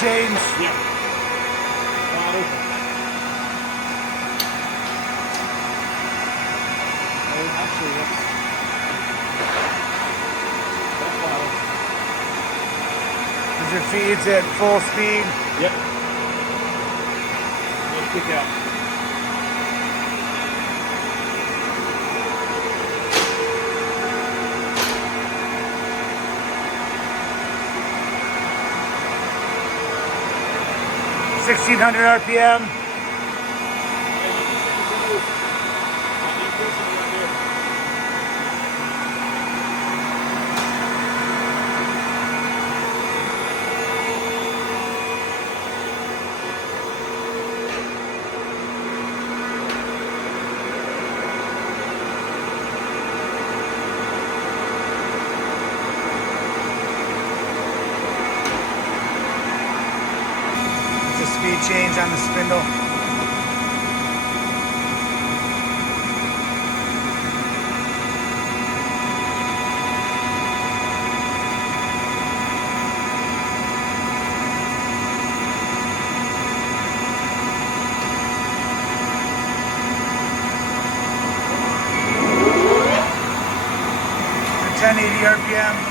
change. Yeah. Bottle. Oh, actually, that's bottle. These are feeds at full speed. Yep. Let's kick out. $1,600 RPM. It's a speed change on the spindle. For 1080 RPM.